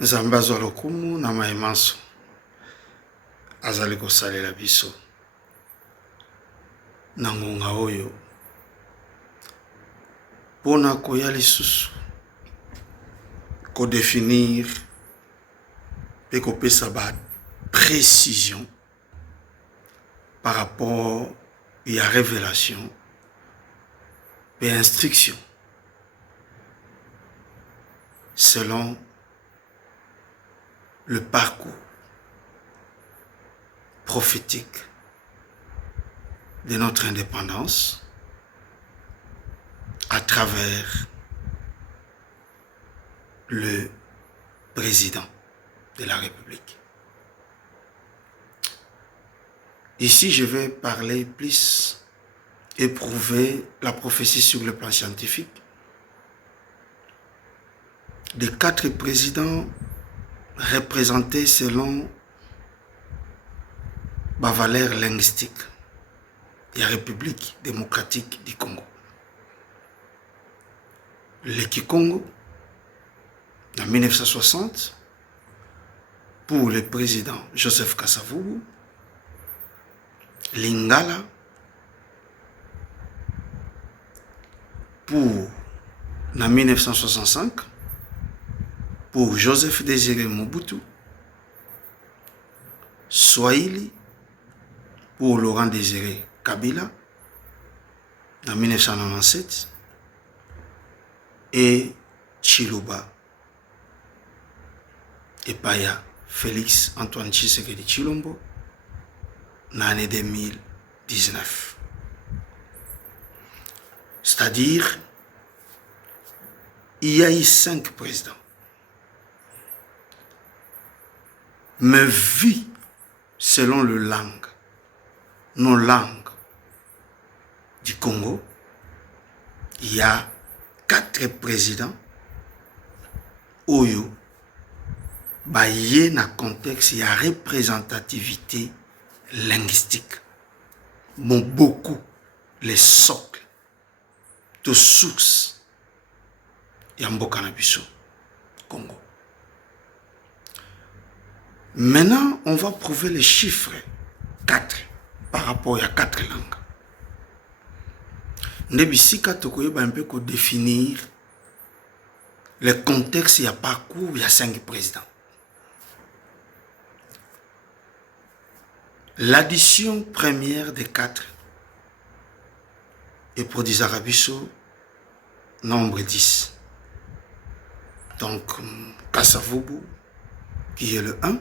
Nzambe azwa lokumu na mayemanso azali kosalela biso na ngonga oyo mpona koya lisusu kodéfinir mpe kopesa précision par rapport à révélation et instruction selon le parcours prophétique de notre indépendance à travers le président de la République. Ici, je vais parler plus, éprouver la prophétie sur le plan scientifique des 4 présidents représentés selon ma valeur linguistique de la République démocratique du Congo. Le Kikongo, en 1960, pour le président Joseph Kasavubu, Lingala, pour en 1965, pour Joseph Désiré Mobutu, Swahili, pour Laurent Désiré Kabila, en 1997, et Chiluba et Paya Félix Antoine Tshisekedi Tshilombo en l'année 2019. C'est-à-dire, il y a eu 5 présidents. Mais vu selon le langue, nos langues du Congo, il y a 4 présidents Oyo, baye na contexte, il y a représentativité linguistique. Bon, beaucoup, les socles de sources, Yamboka na biso, Congo. Maintenant, on va prouver les chiffres 4 par rapport à 4 langues. Nebisika tokoyeba un peu ko définir le contexte, il y a parcours, il y a 5 présidents. L'addition première des 4 est pour des Arabiso nombre 10. Donc, Kasavubu, qui est le 1,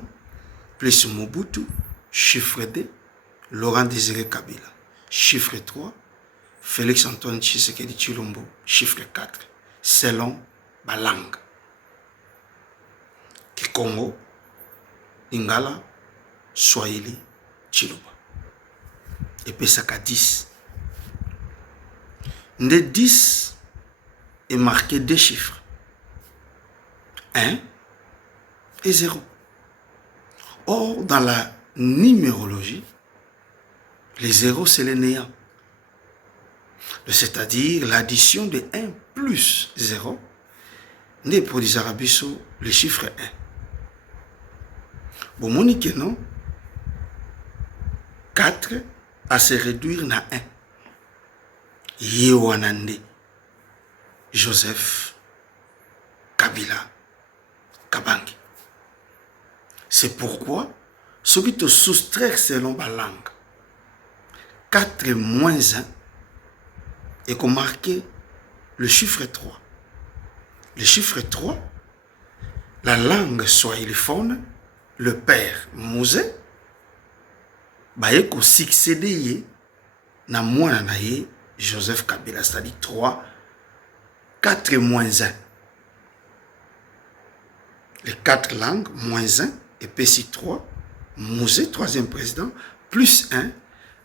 plus Mobutu, chiffre 2, Laurent Désiré Kabila, chiffre 3, Félix Antoine Tshisekedi Tshilombo, chiffre 4, selon la langue. Kikongo, Lingala, Swahili, Chiluba. Et puis ça a 10. De 10 est marqué 2 chiffres. 1 et 0. Or, dans la numérologie, les 0 c'est le néant. C'est-à-dire l'addition de 1 plus 0 n'est pour les Arabiso le chiffre 1. Bon, monique non, 4 à se réduire à 1. Yewanande, Joseph Kabila Kabangi. C'est pourquoi, ce qui te soustrait selon la langue, 4 moins 1 et qu'on marquait le chiffre 3. Le chiffre 3, la langue swahiliphone, le père Mouzé, baye ko succédé na mwana na ye Joseph Kabila, c'est-à-dire 3, 4 moins 1. Les 4 langues, moins 1, et puis 3, Mouzé, 3e président, plus 1,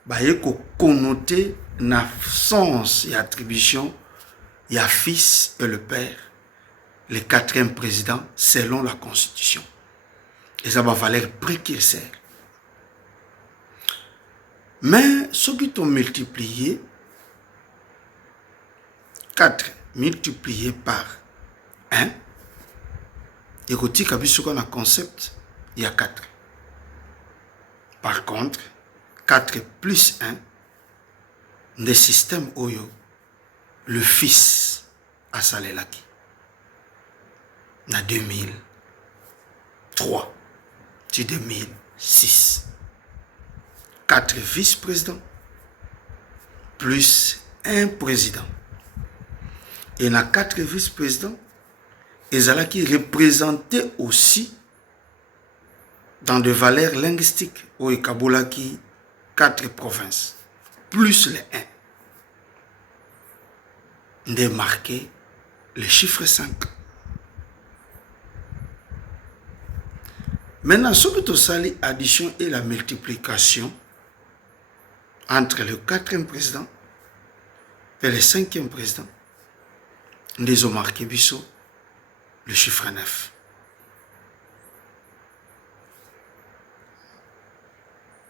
baye ko connoté na sens et attribution, il y a fils et le père, le 4e président selon la constitution. Et ça va valoir précurseur. Mais ceux qui ont multiplié 4 multiplié par 1 Et côté ce qu'on a concept, il y a 4. Par contre, 4 plus 1, des systèmes Oyo, le fils a salelaki. En 2003, c'est 2006. 4 vice-présidents, plus un président. Et dans 4 vice-présidents, Ezalaki représentait aussi dans des valeurs linguistiques au Kabolaki 4 provinces, plus les 1. De marquer le chiffre 5. Maintenant, ce que tu sali addition et la multiplication entre le 4e président et le 5e président, nous avons marqué le chiffre 9.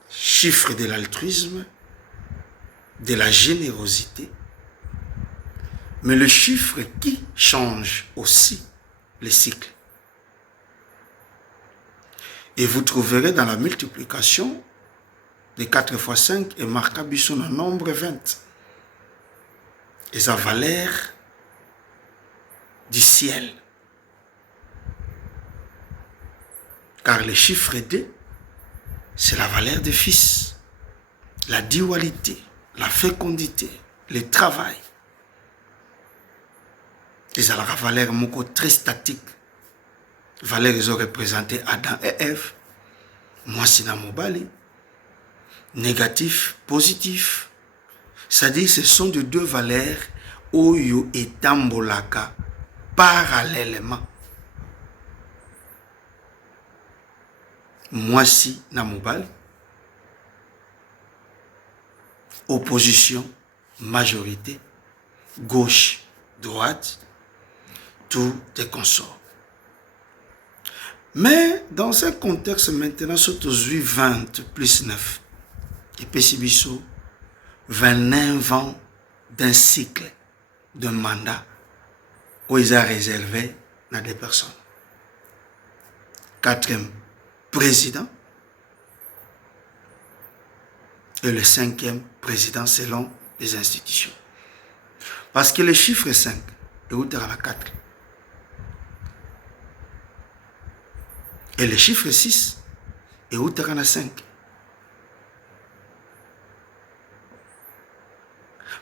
Chiffre de l'altruisme, de la générosité, mais le chiffre qui change aussi le cycle. Et vous trouverez dans la multiplication de 4 fois 5 et marqué le nombre 20. Et sa valeur du ciel. Car le chiffre 2, c'est la valeur du fils, la dualité, la fécondité, le travail. Et ça a la valeur moko très statique. Valeur ils ont représenté Adam et Ève. Moi, c'est dans mon bali. Négatif, positif. C'est-à-dire ce sont de 2 valeurs Oyo et Tambolaka parallèlement. Moi, si dans mon bali. Opposition, majorité, gauche, droite, tout est consort. Mais dans ce contexte maintenant, surtout 20 plus 9, et Pessibiso, 29 ans d'un cycle, d'un mandat, où ils ont réservé à des personnes. 4e président et le 5e président selon les institutions. Parce que le chiffre 5 est où à la 4. Et le chiffre 6 est où à la 5.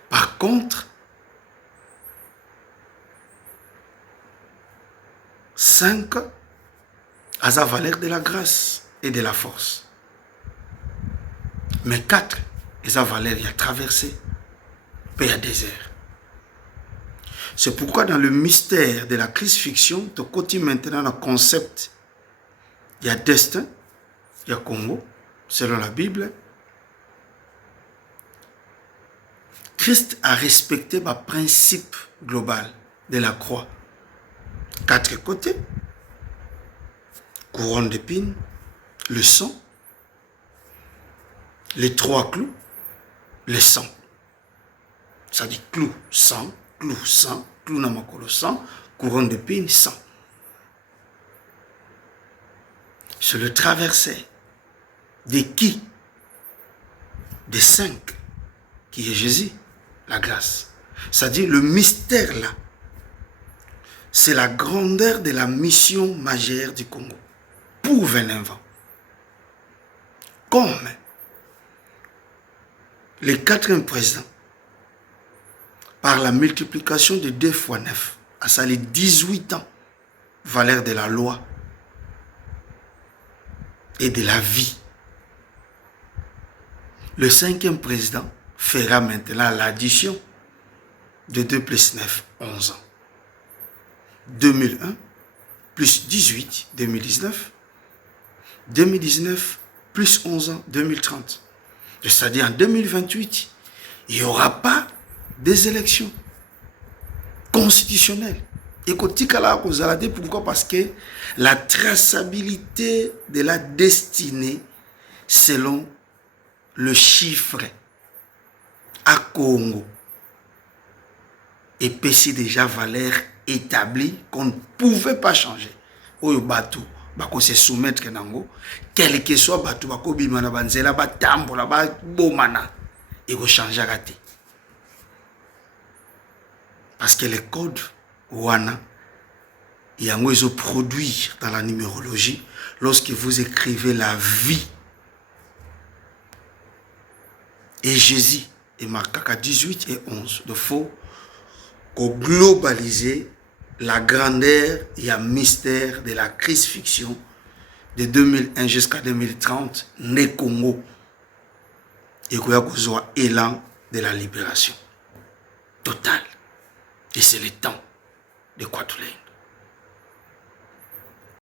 Par contre, 5 a la valeur de la grâce et de la force. Mais 4 a la valeur, il y a traversé, puis il y a désert. C'est pourquoi dans le mystère de la crucifixion, tu continues maintenant le concept. Il y a destin, il y a Congo, selon la Bible. Christ a respecté le principe global de la croix. 4 côtés, couronne d'épines, le sang, les 3 clous, le sang. Ça dit clou, sang, clou namakolo, sang, couronne d'épines, sang. C'est le traversé de qui? Des 5, qui est Jésus, la grâce. C'est-à-dire le mystère là, c'est la grandeur de la mission majeure du Congo pour 29 ans. Comme le 4e président, par la multiplication de 2 fois 9, a sali 18 ans, valeur de la loi et de la vie. Le 5e président fera maintenant l'addition de 2 plus 9, 11 ans. 2001 plus 18, 2019. 2019 plus 11 ans, 2030. C'est-à-dire en 2028, il n'y aura pas des élections constitutionnelles. Et pourquoi? Parce que la traçabilité de la destinée selon le chiffre à Congo et PC déjà valeur établie qu'on ne pouvait pas changer. oyo bato bako se soumettre nango, quel que soit bato bako bimana banzela batambola ba bomana et ko changer raté. Parce que les codes wana yango ils produire dans la numérologie lorsque vous écrivez la vie. Et Jésus est marqué à 18 et 11 de faux pour globaliser la grandeur et le mystère de la crucifixion de 2001 jusqu'à 2030, né Congo. Et qu'il y a un élan de la libération totale. Et c'est le temps de Kwatulenga.